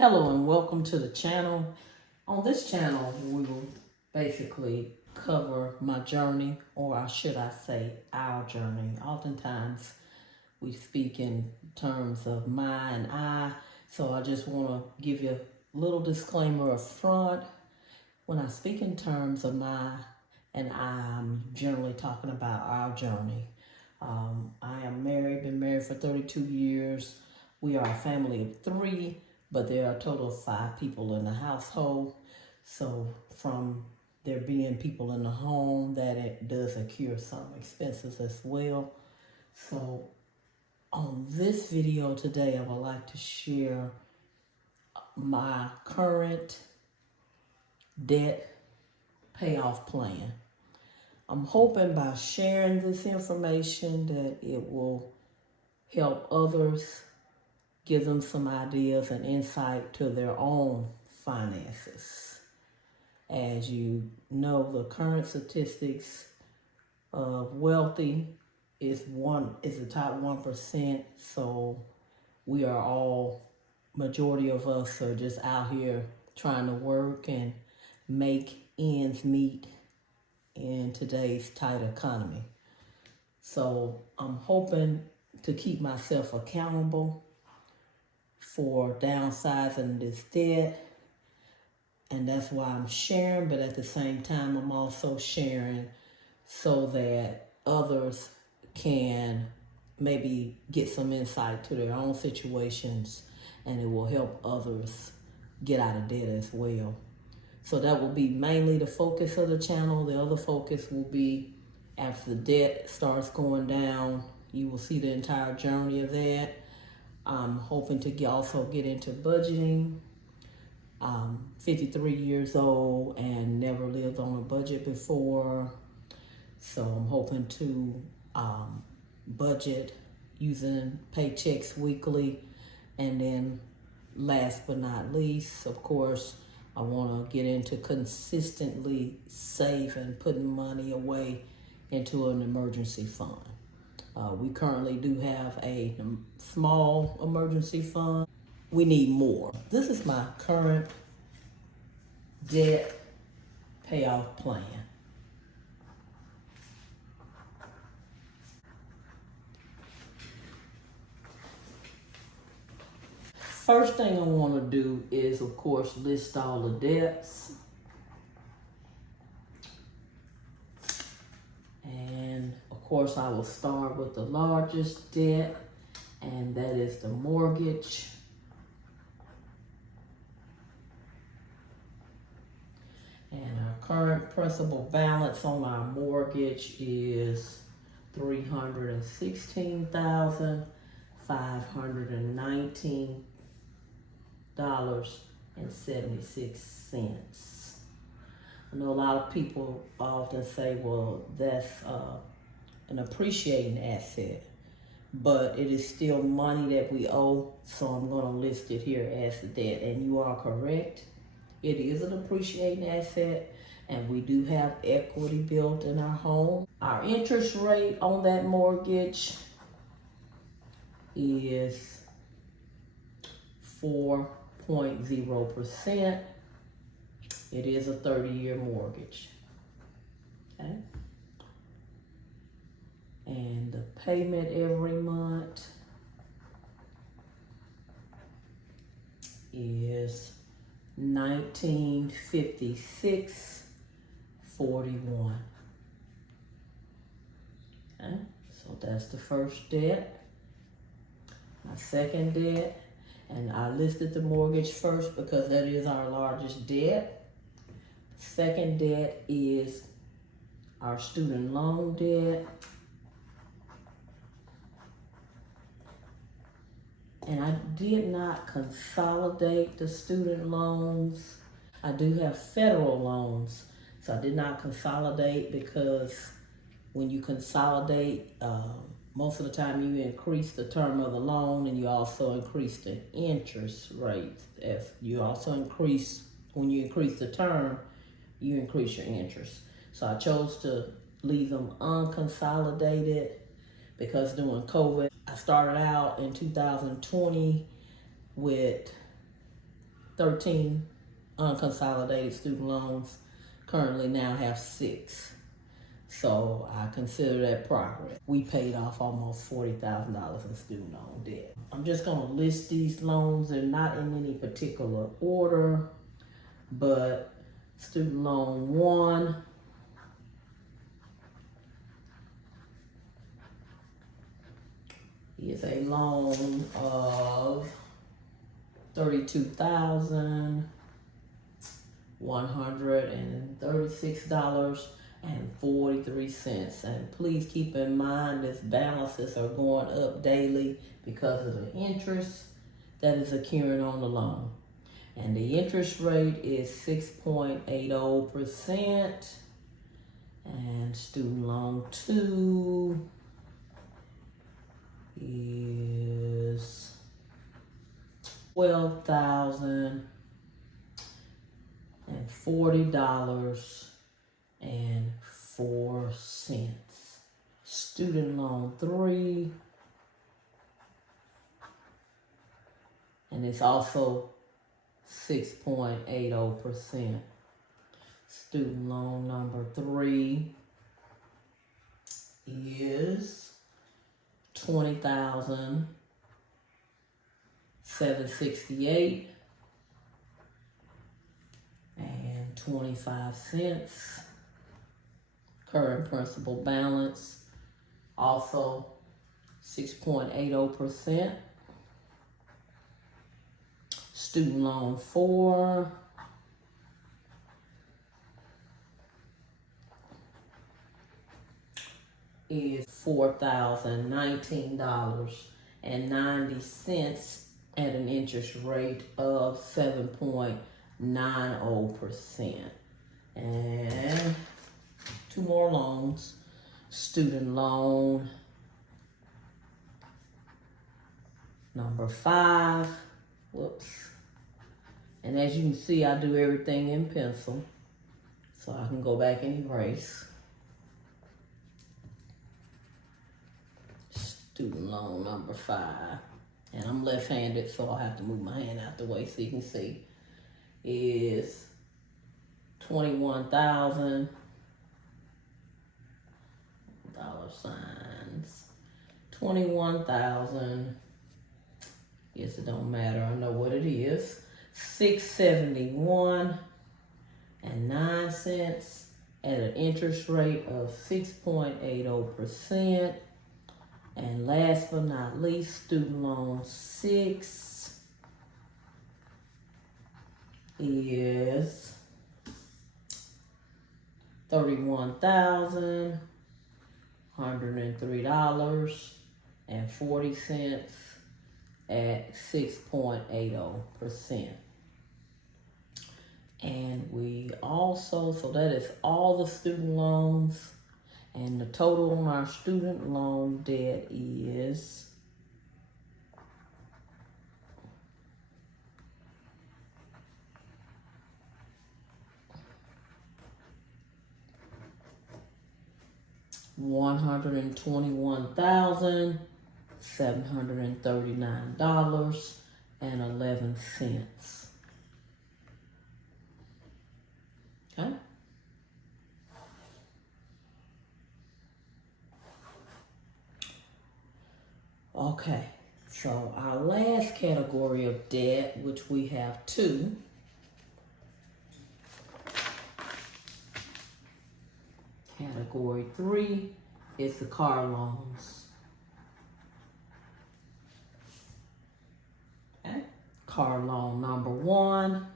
Hello and welcome to the channel. On this channel, we will basically cover my journey, or should I say our journey. Oftentimes, we speak in terms of my and I, so I just want to give you a little disclaimer up front. When I speak in terms of my and I'm generally talking about our journey. I am married, been married for 32 years. We are a family of 3, but there are a total of 5 people in the household. So from there being people in the home, that it does incur some expenses as well. So on this video today, I would like to share my current debt payoff plan. I'm hoping by sharing this information that it will help others, give them some ideas and insight to their own finances. As you know, the current statistics of wealthy is the top 1%. So we are all, majority of us are just out here trying to work and make ends meet in today's tight economy. So I'm hoping to keep myself accountable for downsizing this debt, and that's why I'm sharing, but at the same time I'm also sharing so that others can maybe get some insight to their own situations, and it will help others get out of debt as well. So that will be mainly the focus of the channel. The other focus will be after the debt starts going down, you will see the entire journey of that. I'm hoping to also get into budgeting. I'm 53 years old and never lived on a budget before. So I'm hoping to budget using paychecks weekly. And then last but not least, of course, I want to get into consistently saving, putting money away into an emergency fund. We currently do have a small emergency fund. We need more. This is my current debt payoff plan. First thing I want to do is, of course, list all the debts. And of course, I will start with the largest debt, and that is the mortgage. And our current principal balance on our mortgage is $316,519.76. I know a lot of people often say, well, that's an appreciating asset, but it is still money that we owe, so I'm going to list it here as the debt. And you are correct. It is an appreciating asset, and we do have equity built in our home. Our interest rate on that mortgage is 4.0%. It is a 30-year mortgage. Okay. And the payment every month is $1956.41. Okay, so that's the first debt. My second debt, and I listed the mortgage first because that is our largest debt. Second debt is our student loan debt. And I did not consolidate the student loans. I do have federal loans, so I did not consolidate because when you consolidate, most of the time you increase the term of the loan, and you also increase the interest rate. If you also increase, when you increase the term, you increase your interest. So I chose to leave them unconsolidated because during COVID, I started out in 2020 with 13 unconsolidated student loans. Currently now have 6. So I consider that progress. We paid off almost $40,000 in student loan debt. I'm just gonna list these loans. They're not in any particular order, but student loan 1 is a loan of $32,136.43. And please keep in mind this balances are going up daily because of the interest that is accruing on the loan. And the interest rate is 6.80%. And student loan 2 is $12,040.04. Student loan 3, and it's also 6.80%. Student loan number 3 is $20,768.25. Current principal balance also 6.80%. Student loan 4 is $4,019.90 at an interest rate of 7.90%. And 2 more loans. Student loan number 5. Whoops. And as you can see, I do everything in pencil, so I can go back and erase. Student loan number 5. And I'm left-handed, so I'll have to move my hand out the way so you can see. Is $21,000 $21,000. Yes, it don't matter. I know what it is. $671.09 at an interest rate of 6.80%. And last but not least, student loan 6 is $31,103.40 at 6.80%. And we also, so that is all the student loans, and the total on our student loan debt is $121,739.11. Okay. Okay, so our last category of debt, which we have 2, category 3 is the car loans. Okay, car loan number 1,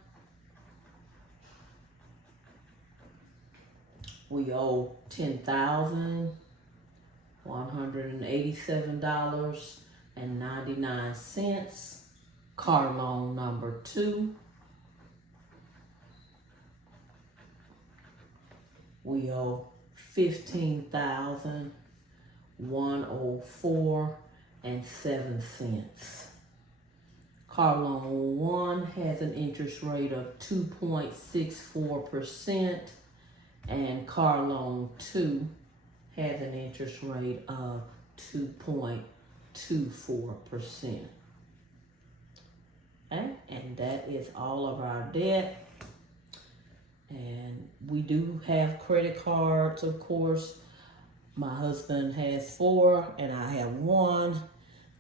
we owe $10,187.99. Car loan number 2, we owe $15,104.07. Car loan 1 has an interest rate of 2.64%, and car loan 2 has an interest rate of 2.24%. Okay, and that is all of our debt. And we do have credit cards, of course. My husband has 4 and I have 1,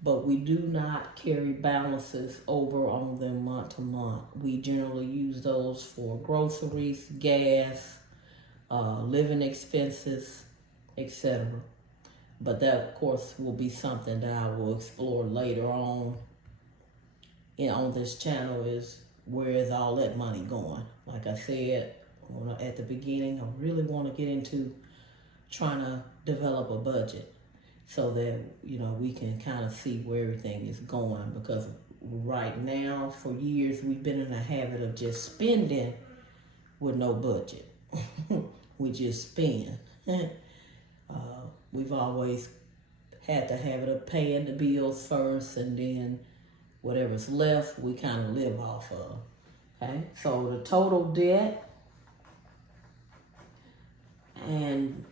but we do not carry balances over on them month to month. We generally use those for groceries, gas, living expenses, etc. But that, of course, will be something that I will explore later on this channel, is where is all that money going. Like I said at the beginning, I really want to get into trying to develop a budget so that, we can kind of see where everything is going. Because right now, for years, we've been in a habit of just spending with no budget. We just spend. We've always had the habit of paying the bills first, and then whatever's left, we kind of live off of. Okay, so the total debt, and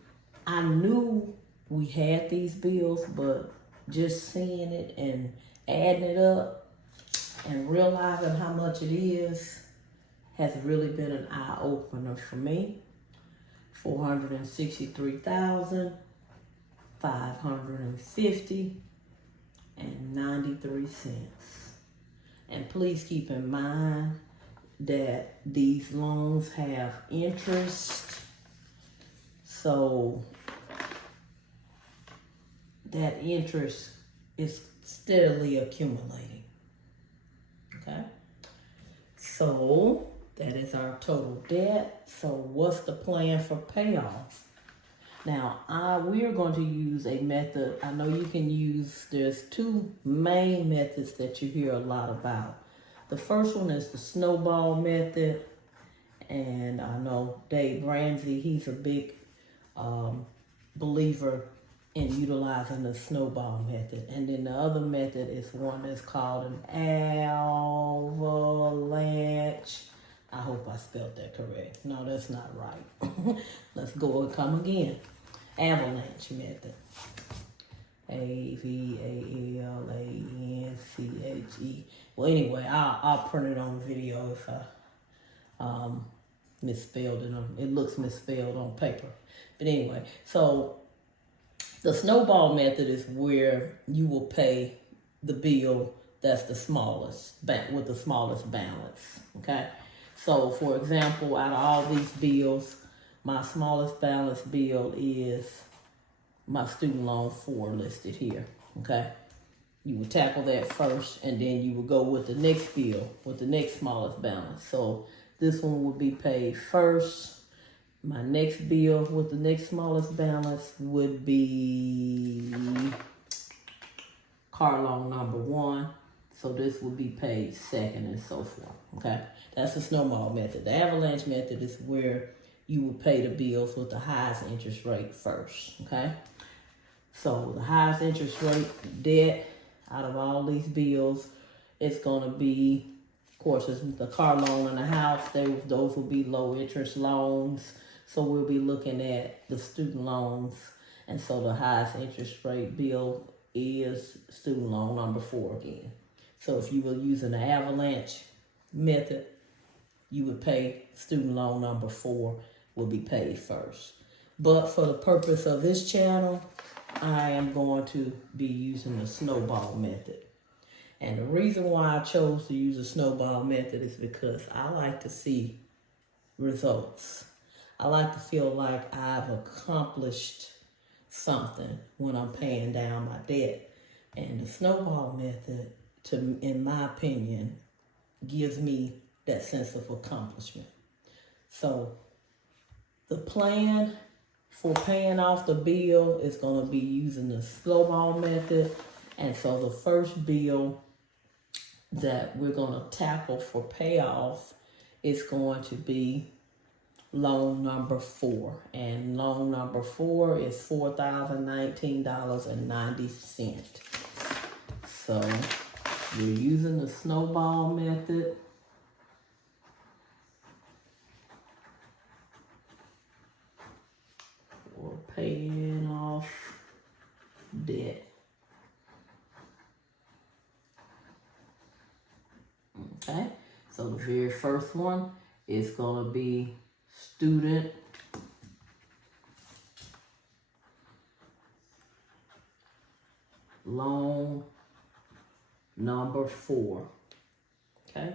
I knew we had these bills, but just seeing it and adding it up and realizing how much it is has really been an eye opener for me. $463,550.93. And please keep in mind that these loans have interest. So that interest is steadily accumulating. Okay? So that is our total debt. So what's the plan for payoff? Now, we are going to use a method. I know you can use, there's 2 main methods that you hear a lot about. The first one is the snowball method. And I know Dave Ramsey, he's a big believer in utilizing the snowball method. And then the other method is one that's called an avalanche. I hope I spelled that correct. No, that's not right. Let's go and come again. Avalanche method. AVALANCHE. Well, anyway, I'll print it on video if I misspelled it. It looks misspelled on paper. But anyway, so the snowball method is where you will pay the bill that's the smallest, with the smallest balance. Okay. So, for example, out of all these bills, my smallest balance bill is my student loan 4 listed here, okay? You would tackle that first, and then you would go with the next bill, with the next smallest balance. So this one would be paid first. My next bill with the next smallest balance would be car loan number 1. So this would be paid second, and so forth, okay? That's the snowball method. The avalanche method is where you will pay the bills with the highest interest rate first, okay? So the highest interest rate debt out of all these bills, it's going to be, of course, it's the car loan and the house. Those will be low interest loans. So we'll be looking at the student loans. And so the highest interest rate bill is student loan number 4 again. So if you were using the avalanche method, you would pay student loan number 4 will be paid first. But for the purpose of this channel, I am going to be using the snowball method. And the reason why I chose to use the snowball method is because I like to see results. I like to feel like I've accomplished something when I'm paying down my debt. And the snowball method, in my opinion, gives me that sense of accomplishment. So the plan for paying off the bill is going to be using the snowball method. And so the first bill that we're going to tackle for payoff is going to be loan number 4. And loan number 4 is $4,019.90. So we're using the snowball method. Or paying off debt. So the very first one is going to be student loan number 4. Okay?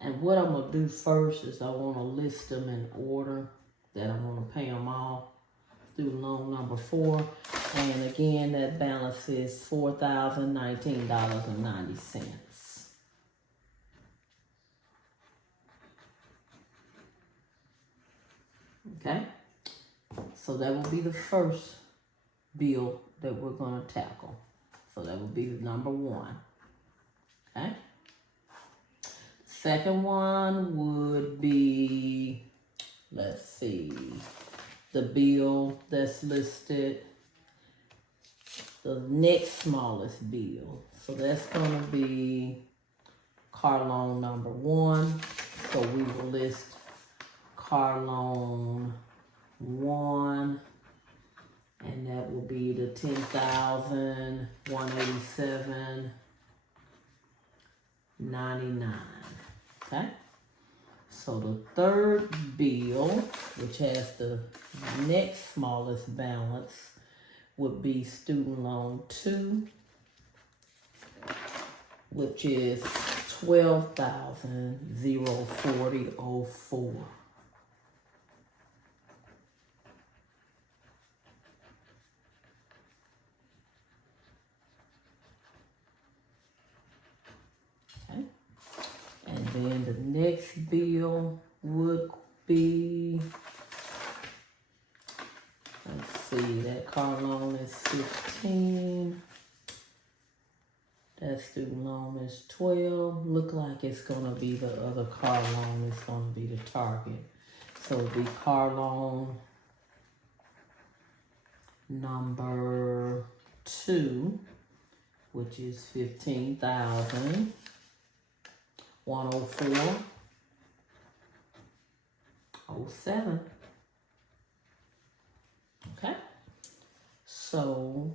And what I'm going to do first is I want to list them in order that I want to pay them all. Student loan number 4. And again, that balance is $4,019.90. Okay? So that will be the first bill that we're going to tackle. So that would be number 1. Okay? Second one would be, let's see, the bill that's listed, the next smallest bill. So that's going to be car loan number 1. So we will list car loan 1, and that will be the $10,187.99. Okay? So the third bill, which has the next smallest balance, would be student loan 2, which is $12,040.04. Okay. And then the next bill would be, let's see, that car loan is 15. That student loan is 12. Look like it's gonna be the other car loan is gonna be the target. So it'll be car loan number 2, which is $15,104.07. Okay. So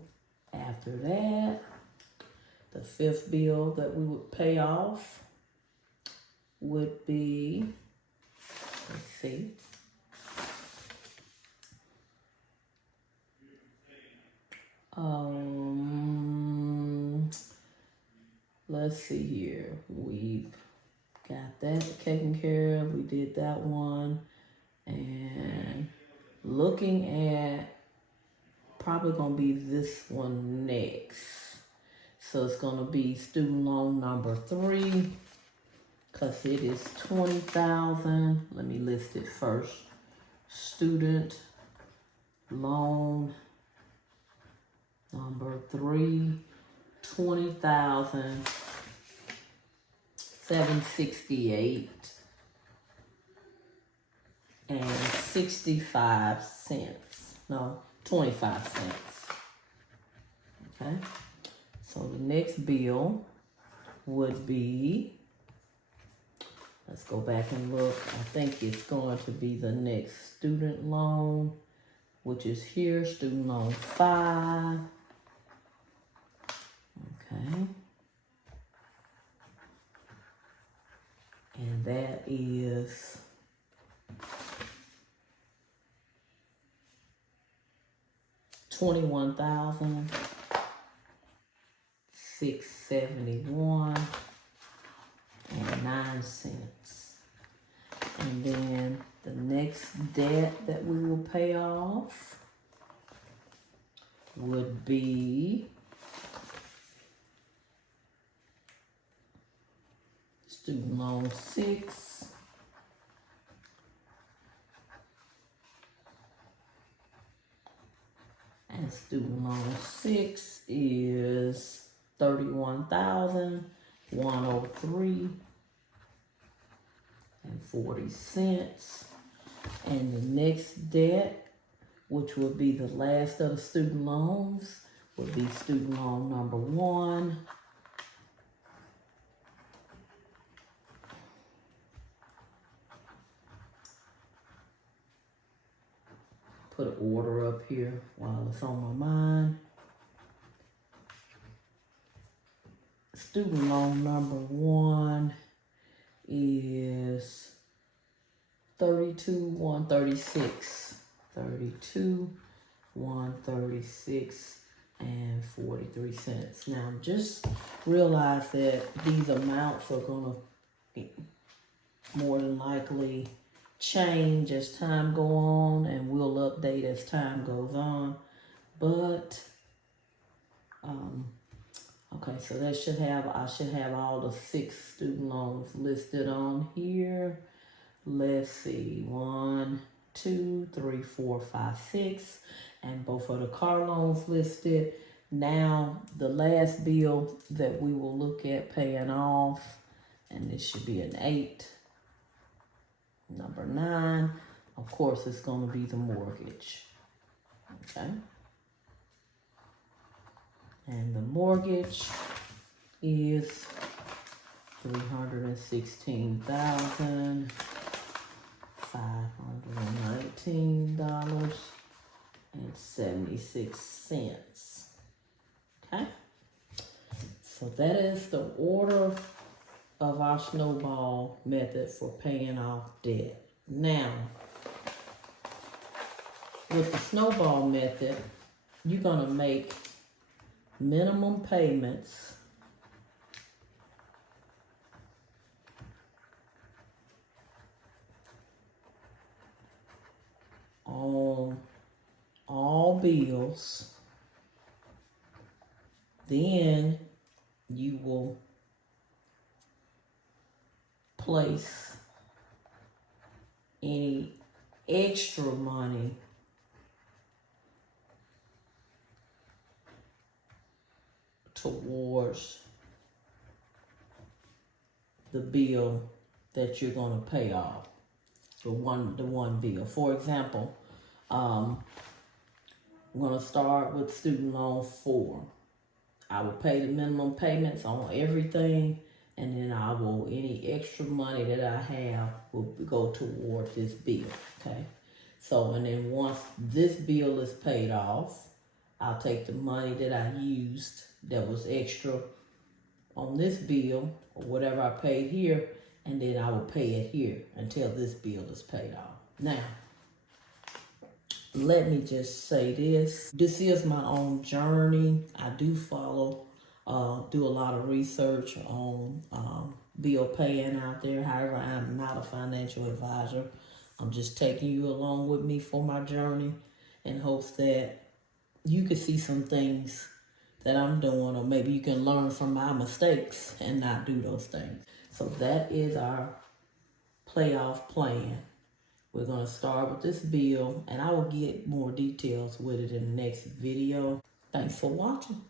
after that, the fifth bill that we would pay off would be, let's see, let's see here. We've got that taken care of. We did that one. And looking at probably gonna be this one next. So it's gonna be student loan number 3, because it is $20,000. Let me list it first. Student loan number 3, $20,768.65. No, 25 cents. Okay. So the next bill would be, let's go back and look. I think it's going to be the next student loan, which is here, student loan 5. Okay. And that is $21,671.09. And then the next debt that we will pay off would be student loan 6. And student loan 6 is $31,103.40. And the next debt, which will be the last of the student loans, would be student loan number 1. Put an order up here while it's on my mind. Student loan number 1 is 32,136. 32,136 and 43 cents. Now just realize that these amounts are gonna be more than likely change as time go on, and we'll update as time goes on. But okay, so that should have, I should have all the 6 student loans listed on here. Let's see, 1, 2, 3, 4, 5, 6, and both of the car loans listed. Now the last bill that we will look at paying off, and this should be an 8. Number 9, of course, it's going to be the mortgage. Okay. And the mortgage is $316,519.76. Okay. So that is the order of our snowball method for paying off debt. Now, with the snowball method, you're going to make minimum payments on all bills. Then you will place any extra money towards the bill that you're going to pay off, the one bill. For example, I'm going to start with student loan 4. I will pay the minimum payments on everything, and then I will, any extra money that I have will go toward this bill, okay? So, and then once this bill is paid off, I'll take the money that I used that was extra on this bill, or whatever I paid here, and then I will pay it here until this bill is paid off. Now, let me just say this. This is my own journey. I do follow, do a lot of research on bill paying out there. However, I'm not a financial advisor. I'm just taking you along with me for my journey in hopes that you can see some things that I'm doing, or maybe you can learn from my mistakes and not do those things. So that is our payoff plan. We're going to start with this bill, and I will get more details with it in the next video. Thanks for watching.